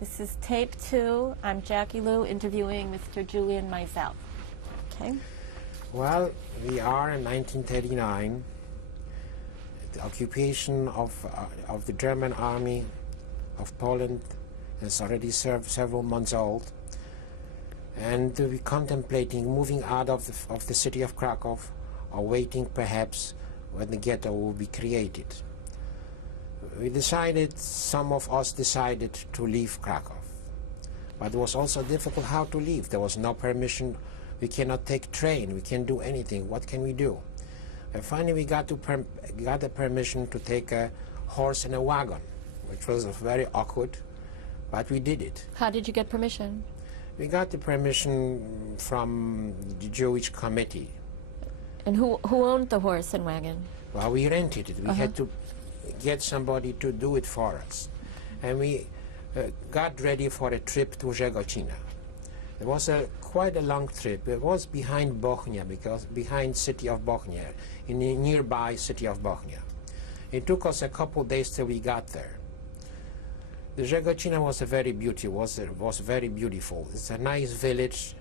This is Tape 2. I'm Jackie Lou interviewing Mr. Julian Mysels. Okay. Well, we are in 1939. The occupation of the German army of Poland is already several months old. And we're contemplating moving out of the city of Krakow, or waiting perhaps when the ghetto will be created. Some of us decided to leave Krakow. But it was also difficult how to leave. There was no permission. We cannot take train. We can't do anything. What can we do? And finally we got the permission to take a horse and a wagon, which was very awkward, but we did it. How did you get permission? We got the permission from the Jewish committee. And who owned the horse and wagon? Well, we rented it. We had to get somebody to do it for us. And we got ready for a trip to Żegocina. It was quite a long trip. It was behind Bochnia, behind city of Bochnia, in the nearby city of Bochnia. It took us a couple days till we got there. The Żegocina was very beautiful. It's a nice village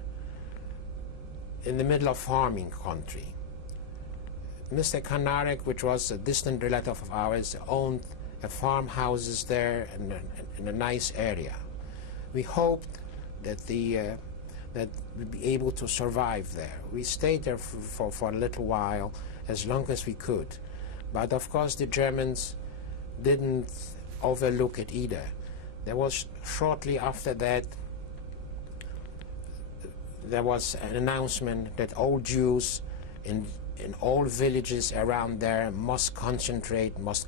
in the middle of farming country. Mr. Kanarek, which was a distant relative of ours, owned farmhouses there in a nice area. We hoped that that we'd be able to survive there. We stayed there for a little while, as long as we could. But of course the Germans didn't overlook it either. There was, shortly after that, there was an announcement that all Jews in all villages around there must concentrate, must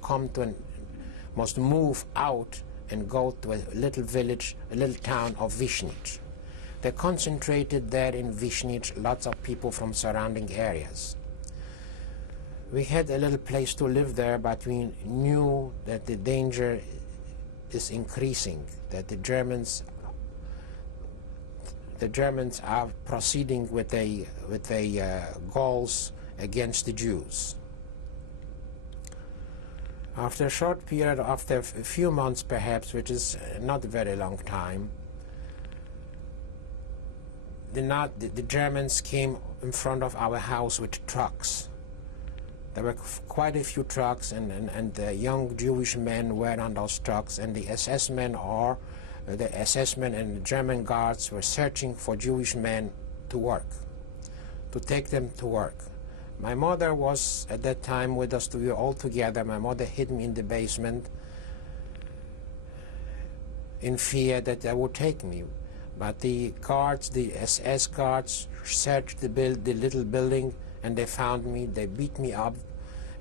move out and go to a little village, a little town of Višnjić. They concentrated there in Višnjić, lots of people from surrounding areas. We had a little place to live there, but we knew that the danger is increasing, that the Germans are proceeding with goals against the Jews. After a short period, after a few months perhaps, which is not a very long time, the Germans came in front of our house with trucks. There were quite a few trucks, and the young Jewish men were on those trucks, and the SS men and the German guards were searching for Jewish men to work, to take them to work. My mother was at that time with us. We were all together. My mother hid me in the basement in fear that they would take me. But the guards, the SS guards, searched the little building, and they found me. They beat me up,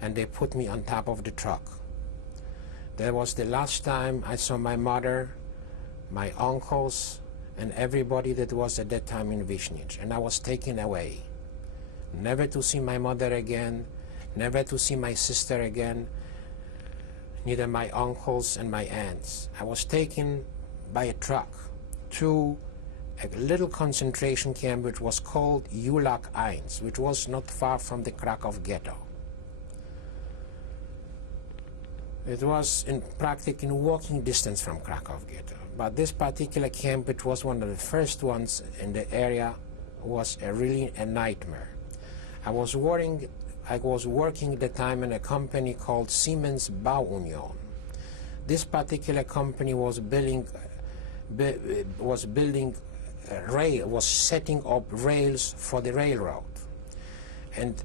and they put me on top of the truck. That was the last time I saw my mother, my uncles, and everybody that was at that time in Višnjić. And I was taken away. Never to see my mother again, never to see my sister again, neither my uncles and my aunts. I was taken by a truck to a little concentration camp which was called Julag I, which was not far from the Krakow ghetto. It was practically in walking distance from Krakow ghetto. But this particular camp, which was one of the first ones in the area, was really a nightmare. I was working at the time in a company called Siemens Bauunion. This particular company was setting up rails for the railroad, and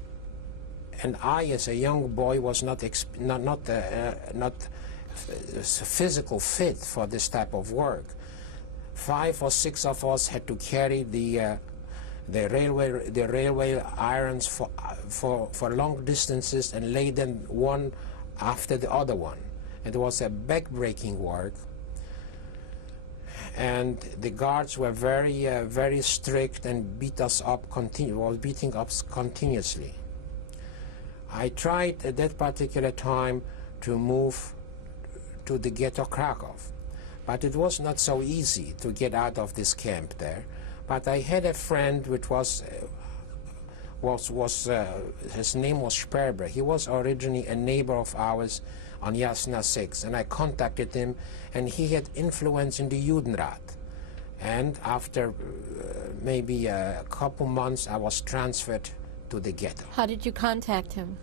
I, as a young boy, was not physical fit for this type of work. 5 or 6 of us had to carry the railway irons for long distances and lay them one after the other one. It was a back-breaking work, and the guards were very strict and beating us continuously. I tried at that particular time to move to the ghetto Krakow, but it was not so easy to get out of this camp there. But I had a friend which his name was Sperber. He was originally a neighbor of ours on Jasna 6, and I contacted him, and he had influence in the Judenrat. And after maybe a couple months, I was transferred to the ghetto. How did you contact him?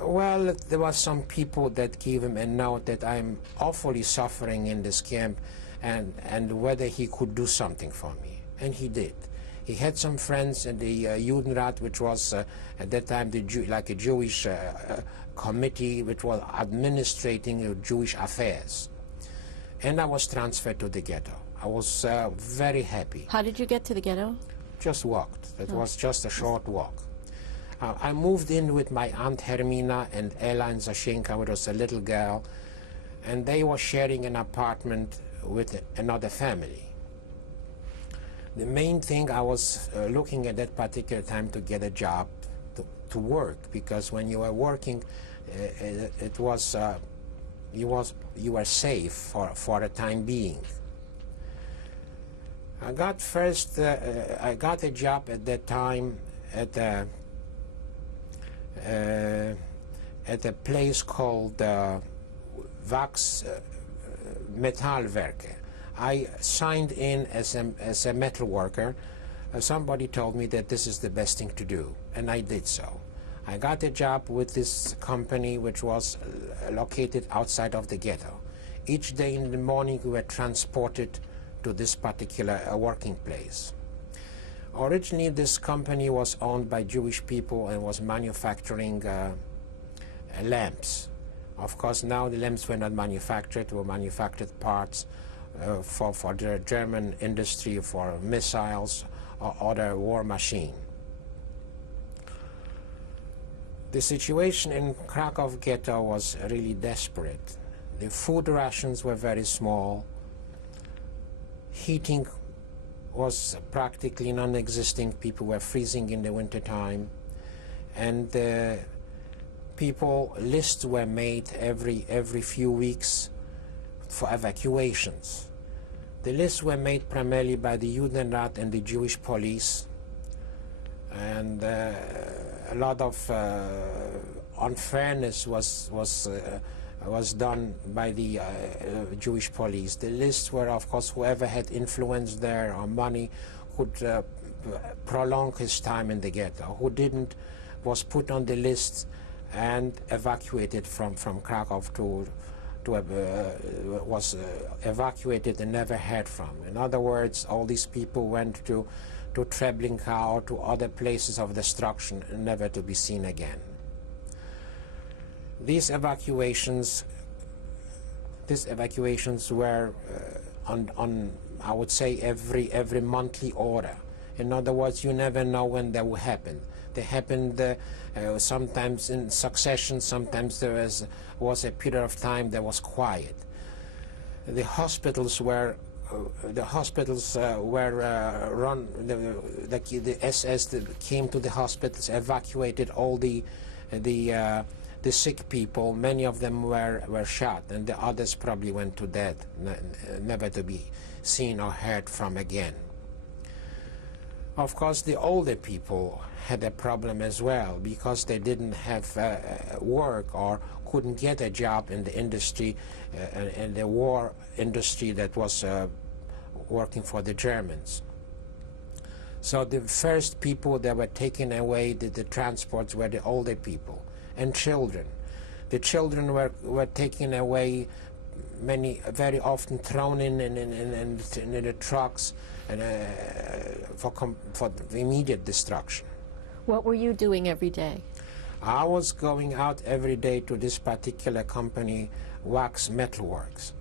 Well, there were some people that gave him a note that I'm awfully suffering in this camp, and whether he could do something for me. And he did. He had some friends in the Judenrat, which was at that time like a Jewish committee which was administrating Jewish affairs. And I was transferred to the ghetto. I was very happy. How did you get to the ghetto? Just walked. It was just a short walk. I moved in with my Aunt Hermina and Ella and Zashenka, which was a little girl, and they were sharing an apartment with another family. The main thing I was looking at that particular time to get a job, to work, because when you were working, it was you were safe for a time being. I got a job at that time at a place called Wax Metallwerke. I signed in as a metal worker. Somebody told me that this is the best thing to do, and I did so. I got a job with this company which was located outside of the ghetto. Each day in the morning we were transported to this particular working place. Originally this company was owned by Jewish people and was manufacturing lamps. Of course now the lamps were not manufactured, were manufactured parts for the German industry, for missiles or other war machine. The situation in Krakow ghetto was really desperate. The food rations were very small. Heating was practically non-existing. People were freezing in the winter time, and lists were made every few weeks for evacuations. The lists were made primarily by the Judenrat and the Jewish police, and a lot of unfairness was done by the Jewish police. The lists were, of course, whoever had influence there or money could prolong his time in the ghetto. Who didn't was put on the list and evacuated from Krakow was evacuated and never heard from. In other words, all these people went to Treblinka or to other places of destruction, never to be seen again. These evacuations were on I would say every monthly order. In other words, you never know when they will happen. They happened sometimes in succession. Sometimes there was a period of time that was quiet. The hospitals were run. The SS that came to the hospitals, evacuated all the sick people. Many of them were shot, and the others probably went to death, never to be seen or heard from again. Of course, the older people had a problem as well, because they didn't have work or couldn't get a job in the industry, in the war industry that was working for the Germans. So the first people that were taken away, the transports, were the older people and children. The children were taken away, very often thrown in the trucks and for immediate destruction. What were you doing every day? I was going out every day to this particular company, Wax Metalworks,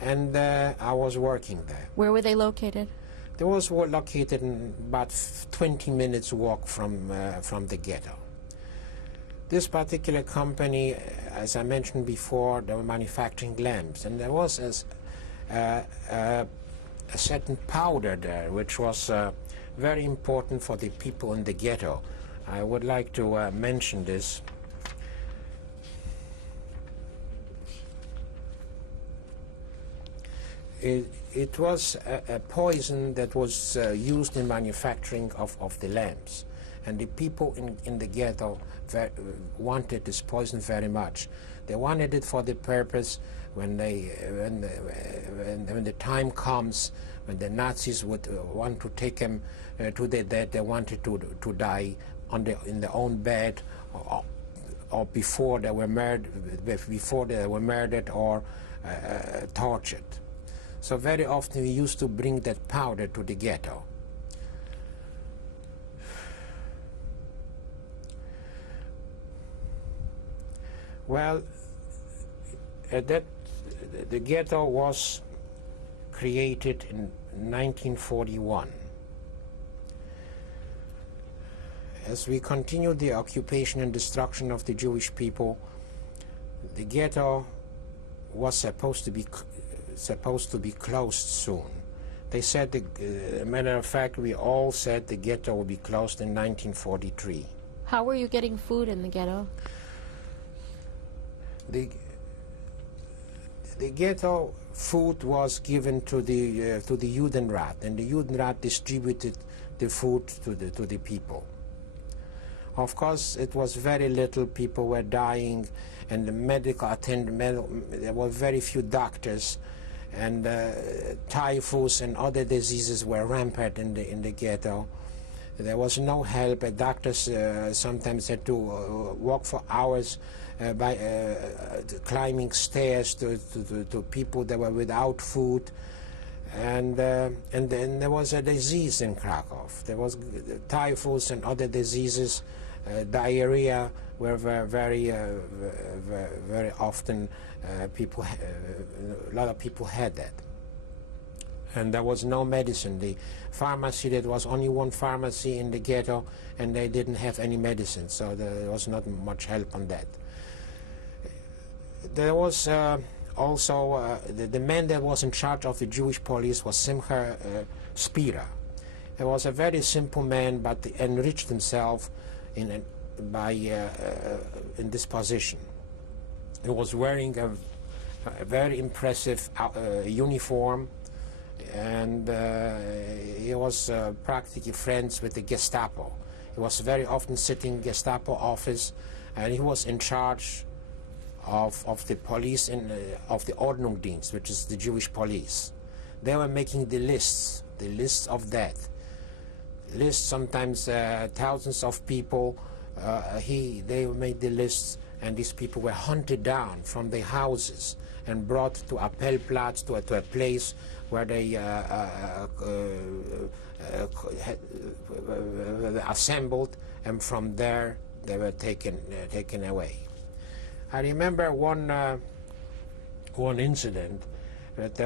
and I was working there. Where were they located? They was located in about 20 minutes walk from the ghetto. This particular company, as I mentioned before, they were manufacturing lamps, and there was a certain powder there which was very important for the people in the ghetto. I would like to mention this. It was a poison that was used in manufacturing of the lamps, and the people in the ghetto wanted this poison very much. They wanted it for the purpose when the time comes, when the Nazis would want to take them to their death, they wanted to die in their own bed, or before they were murdered or tortured. So very often we used to bring that powder to the ghetto. Well, the ghetto was created in 1941. As we continued the occupation and destruction of the Jewish people, the ghetto was supposed to be closed soon. They said, matter of fact, we all said the ghetto will be closed in 1943. How were you getting food in the ghetto? The ghetto food was given to the Judenrat, and the Judenrat distributed the food to the people. Of course, it was very little. People were dying, and the there were very few doctors, and typhus and other diseases were rampant in the ghetto. There was no help. Doctors sometimes had to walk for hours by climbing stairs to people that were without food. And then there was a disease in Krakow. There was typhus and other diseases, diarrhea, were very often a lot of people had that. And there was no medicine. The pharmacy, there was only one pharmacy in the ghetto, and they didn't have any medicine, so there was not much help on that. There was also the man that was in charge of the Jewish police was Simcha Spira. He was a very simple man, but enriched himself in this position. He was wearing a very impressive uniform, and he was practically friends with the Gestapo. He was very often sitting in Gestapo office, and he was in charge of the police of the Ordnungsdienst, which is the Jewish police. They were making the lists of death. Lists, sometimes thousands of people. They made the lists, and these people were hunted down from their houses and brought to Appellplatz, to a place where they assembled, and from there they were taken away. I remember one incident that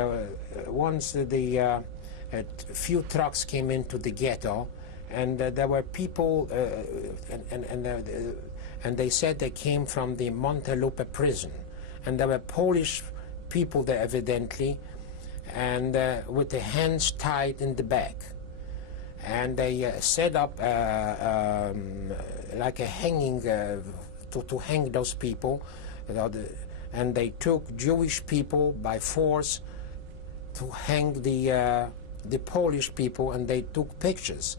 once a few trucks came into the ghetto, and there were people, and they said they came from the Montelupe prison, and there were Polish people there evidently, and with the hands tied in the back, and they set up like a hanging to hang those people, and they took Jewish people by force to hang the Polish people, and they took pictures,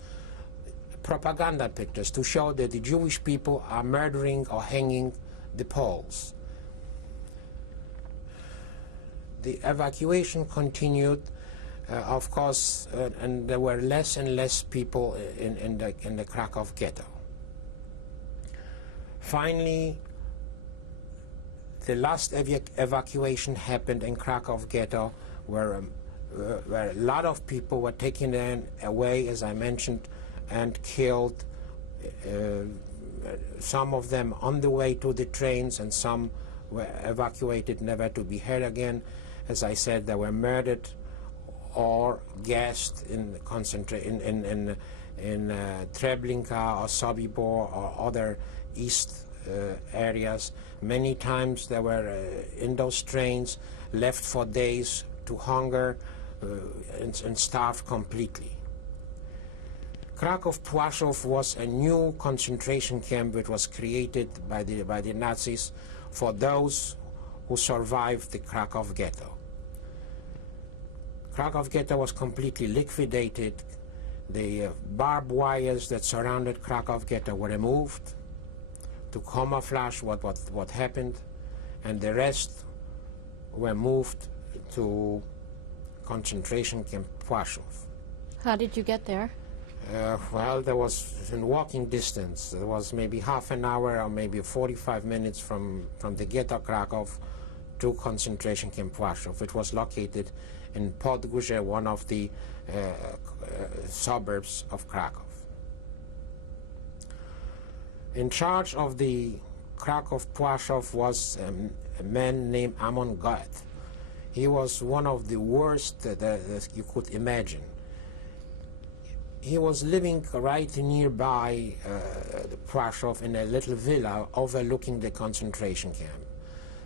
propaganda pictures, to show that the Jewish people are murdering or hanging the Poles. The evacuation continued, of course, and there were less and less people in the Krakow ghetto. Finally, the last evacuation happened in Krakow ghetto, where a lot of people were taken away, as I mentioned, and killed. Some of them on the way to the trains, and some were evacuated, never to be heard again. As I said, they were murdered or gassed in Treblinka or Sobibor or other east areas. Many times they were in those trains, left for days to hunger and starved completely. Kraków-Płaszów was a new concentration camp which was created by the Nazis for those who survived the Krakow ghetto. Krakow ghetto was completely liquidated. The barbed wires that surrounded Krakow ghetto were removed to camouflage what happened, and the rest were moved to concentration camp Płaszów. How did you get there? Well, there was in walking distance. There was maybe half an hour or maybe 45 minutes from the ghetto Krakow to concentration camp Płaszów. It was located in Podgórze, one of the suburbs of Krakow. In charge of the Krakow Płaszów was a man named Amon Goeth. He was one of the worst that you could imagine. He was living right nearby Płaszów in a little villa overlooking the concentration camp.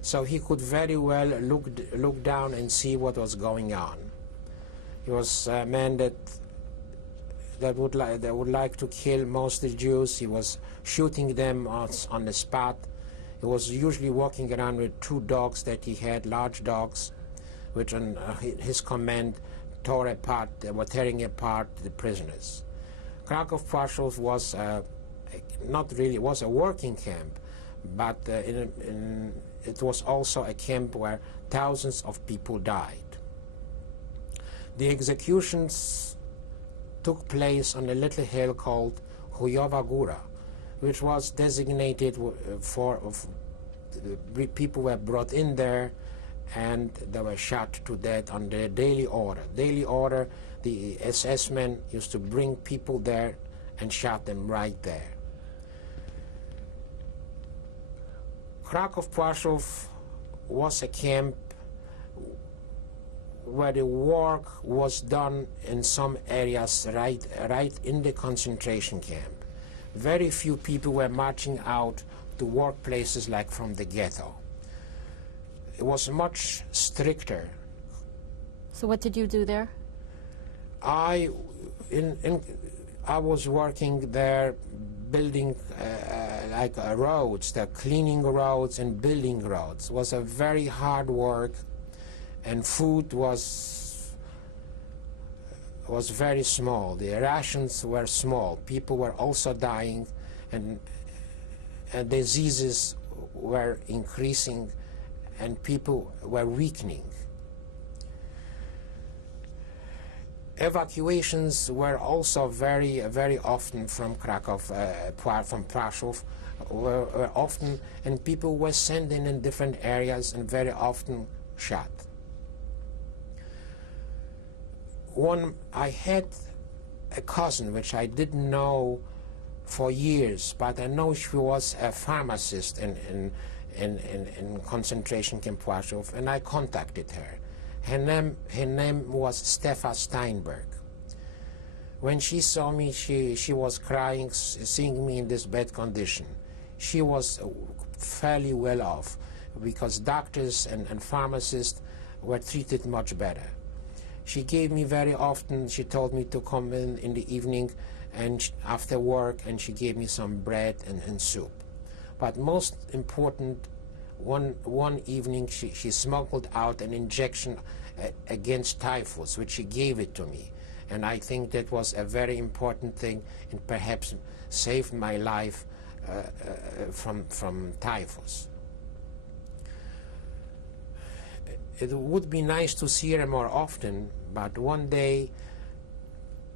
So he could very well look down and see what was going on. He was a man that would like to kill most of the Jews. He was shooting them on the spot. He was usually walking around with 2 dogs that he had, large dogs, which on his command were tearing apart the prisoners. Krakow Płaszów was was a working camp, but it was also a camp where thousands of people died. The executions took place on a little hill called Chujowa Góra, which was designated for people were brought in there and they were shot to death on the daily order. Daily order, the SS men used to bring people there and shot them right there. Krakow Płaszów was a camp where the work was done in some areas right in the concentration camp. Very few people were marching out to workplaces like from the ghetto. It was much stricter. So what did you do there? I was working there building roads, cleaning roads and building roads. It was a very hard work, and food was very small. The rations were small. People were also dying, and diseases were increasing, and people were weakening. Evacuations were also very often from Krakow, from Płaszów, were often, and people were sent in different areas and very often shot. I had a cousin which I didn't know for years, but I know she was a pharmacist in concentration camp Płaszów, and I contacted her. Her name was Stefa Steinberg. When she saw me, she was crying, seeing me in this bad condition. She was fairly well off because doctors and pharmacists were treated much better. She gave me very often, she told me to come in the evening and after work, and she gave me some bread and soup. But most important, one evening she smuggled out an injection against typhus, which she gave it to me. And I think that was a very important thing and perhaps saved my life from typhus. It would be nice to see her more often, but one day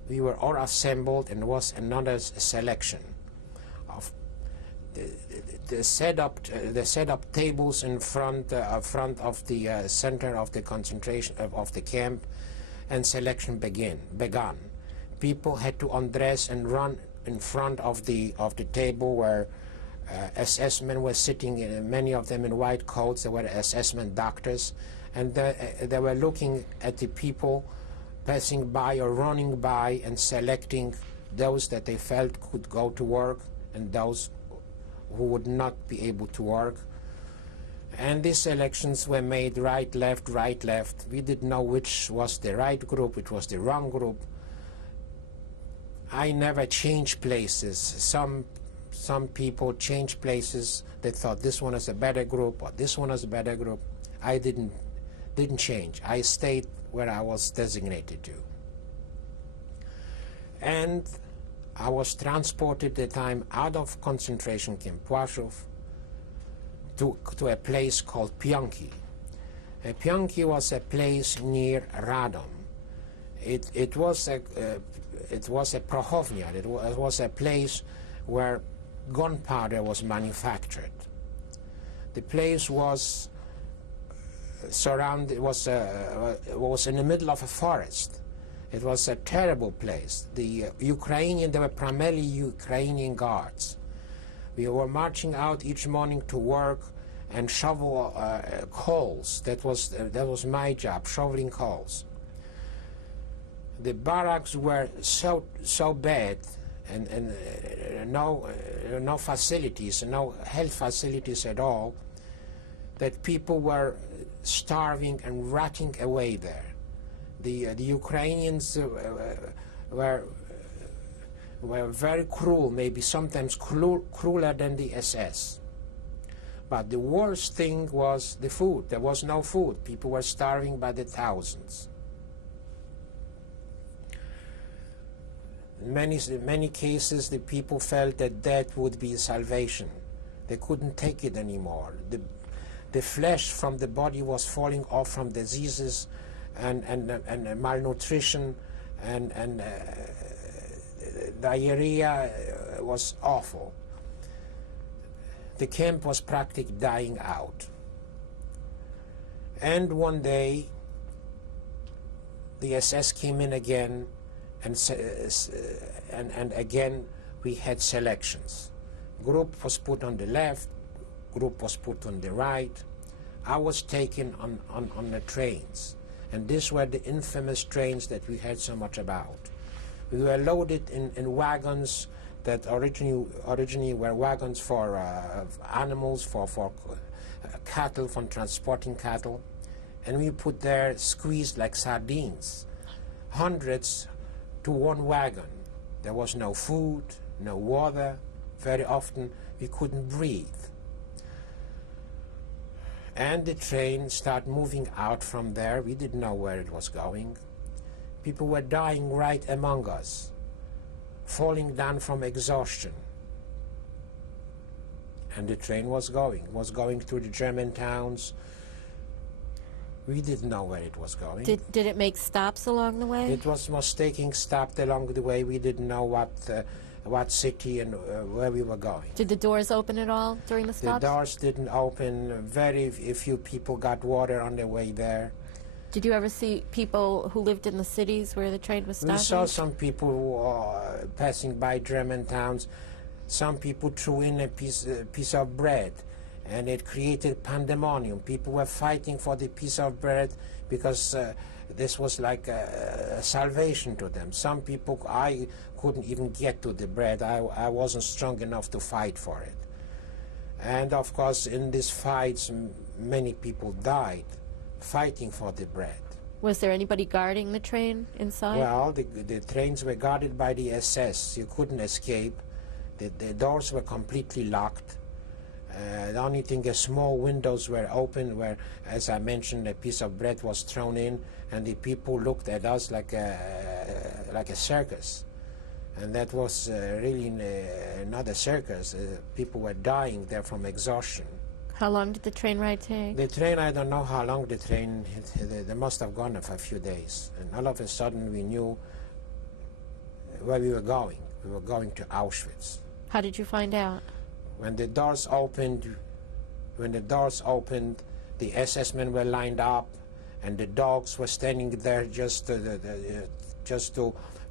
we were all assembled and was another selection. They set up tables in front of the center of the concentration of the camp, and selection began. People had to undress and run in front of the table where SS men were sitting. Many of them in white coats. They were SS men doctors, and they were looking at the people passing by or running by and selecting those that they felt could go to work and those who would not be able to work. And these selections were made right, left. We didn't know which was the right group, which was the wrong group. I never changed places. Some people changed places. They thought this one is a better group or this one is a better group. I didn't change. I stayed where I was designated to. And I was transported at the time out of concentration camp Płaszów to a place called Pionki. Pionki was a place near Radom. It was a prohovnia. It was a place where gunpowder was manufactured. The place was surrounded. Was in the middle of a forest. It was a terrible place. The there were primarily Ukrainian guards. We were marching out each morning to work and shovel coals. That was my job, shoveling coals. The barracks were so bad, and no facilities, no health facilities at all, that people were starving and rotting away there. The Ukrainians were very cruel, maybe sometimes crueler than the SS. But the worst thing was the food. There was no food. People were starving by the thousands. In many cases, the people felt that death would be salvation. They couldn't take it anymore. The flesh from the body was falling off from diseases and malnutrition, and diarrhea was awful. The camp was practically dying out. And one day, the SS came in again, and again we had selections. Group was put on the left, group was put on the right. I was taken on the trains, and these were the infamous trains that we heard so much about. We were loaded in wagons that originally were wagons for animals, for cattle, for transporting cattle, and we put there squeezed like sardines, hundreds to one wagon. There was no food, no water. Very often we couldn't breathe. And the train started moving out from there. We didn't know where it was going. People were dying right among us, falling down from exhaustion. And the train was going through the German towns. We didn't know where it was going. Did it make stops along the way? It was taking stops along the way. We didn't know what city and where we were going. Did the doors open at all during the stops? The doors didn't open. Very few people got water on their way there. Did you ever see people who lived in the cities where the train was stopping? We saw some people passing by German towns. Some people threw in a piece of bread, and it created pandemonium. People were fighting for the piece of bread because this was like a salvation to them. Some people, I couldn't even get to the bread. I wasn't strong enough to fight for it. And of course, in these fights, many people died fighting for the bread. Was there anybody guarding the train inside? Well, the trains were guarded by the SS. You couldn't escape. The doors were completely locked. The only thing, small windows were open where, as I mentioned, a piece of bread was thrown in, and the people looked at us like a circus. And that was really not a circus. People were dying there from exhaustion. How long did the train ride take? The train, I don't know how long the train, they must have gone for a few days. And all of a sudden we knew where we were going. We were going to Auschwitz. How did you find out? When the doors opened, the SS men were lined up, and the dogs were standing there just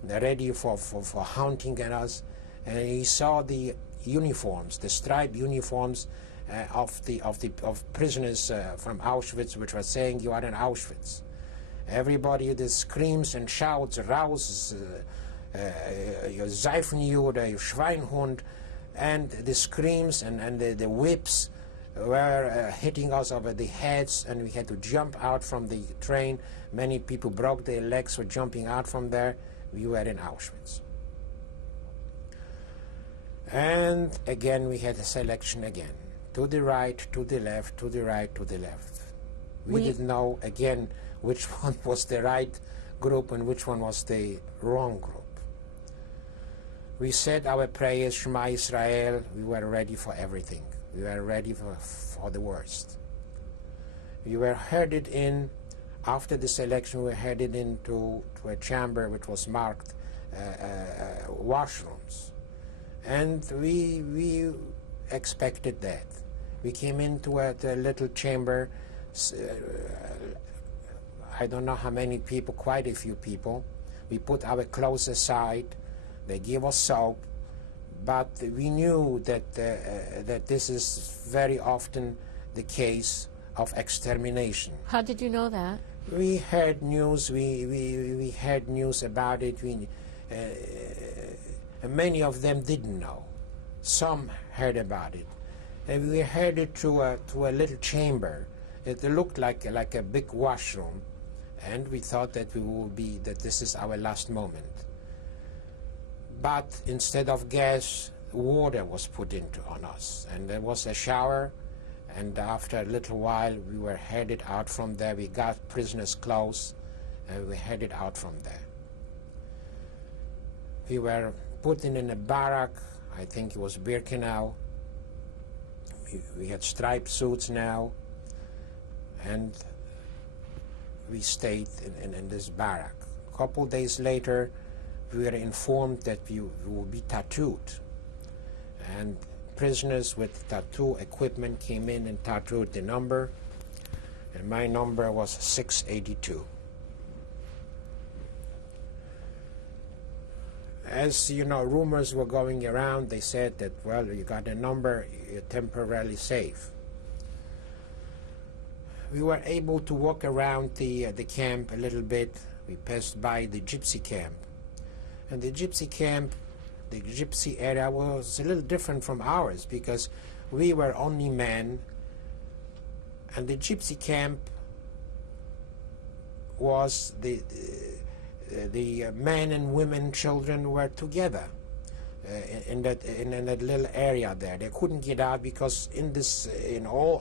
ready for hunting at us. And he saw the uniforms, the striped uniforms of prisoners from Auschwitz, which were saying, "You are in Auschwitz." Everybody that screams and shouts, rouses, "You Seifenjude, you Schweinhund," and the screams and the whips were hitting us over the heads, and we had to jump out from the train. Many people broke their legs for jumping out from there. We were in Auschwitz. And again, we had a selection again. To the right, to the left, to the right, to the left. We didn't know, again, which one was the right group and which one was the wrong group. We said our prayers, Shema Israel. We were ready for everything. We were ready for the worst. We were headed in, after this election, we were headed into a chamber which was marked washrooms. And we expected that. We came into a little chamber, I don't know how many people, quite a few people. We put our clothes aside, they gave us soap, but we knew that that this is very often the case of extermination. How did you know that? We heard news. We heard news about it. Many of them didn't know. Some heard about it, and we heard it to a little chamber. It looked like a big washroom, and we thought that this is our last moment. But instead of gas, water was put on us, and there was a shower. And after a little while, we were headed out from there. We got prisoners' clothes, and we headed out from there. We were put in a barrack. I think it was Birkenau. We had striped suits now, and we stayed in this barrack. A couple days later, we were informed that we would be tattooed, and prisoners with tattoo equipment came in and tattooed the number, and my number was 682. As you know, rumors were going around. They said that, well, you got a number, you're temporarily safe. We were able to walk around the camp a little bit. We passed by the gypsy camp, and the gypsy camp, the gypsy area was a little different from ours because we were only men, and the gypsy camp was the men and women, children were together in that little area there. They couldn't get out because in all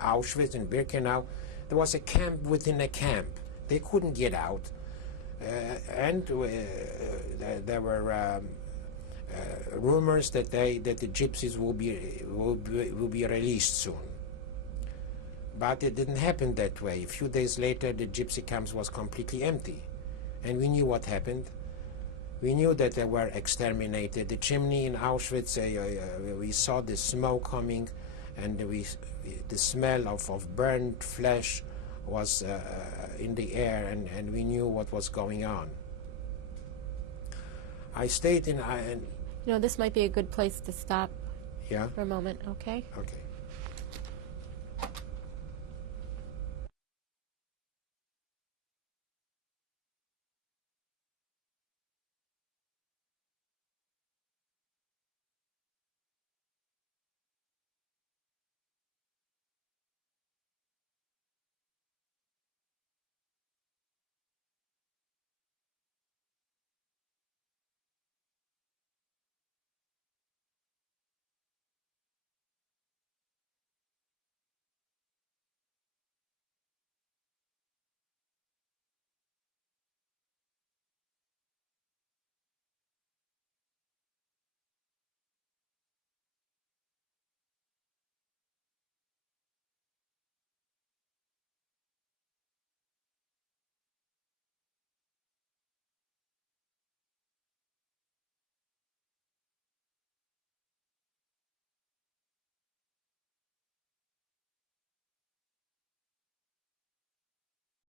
Auschwitz and Birkenau there was a camp within a camp. They couldn't get out, and there were rumors that the gypsies will be released soon. But it didn't happen that way. A few days later, the gypsy camps was completely empty, and we knew what happened. We knew that they were exterminated. The chimney in Auschwitz, we saw the smoke coming, and the smell of burned flesh was in the air, and we knew what was going on. I stayed in. You know, this might be a good place to stop Yeah. for a moment, okay? Okay.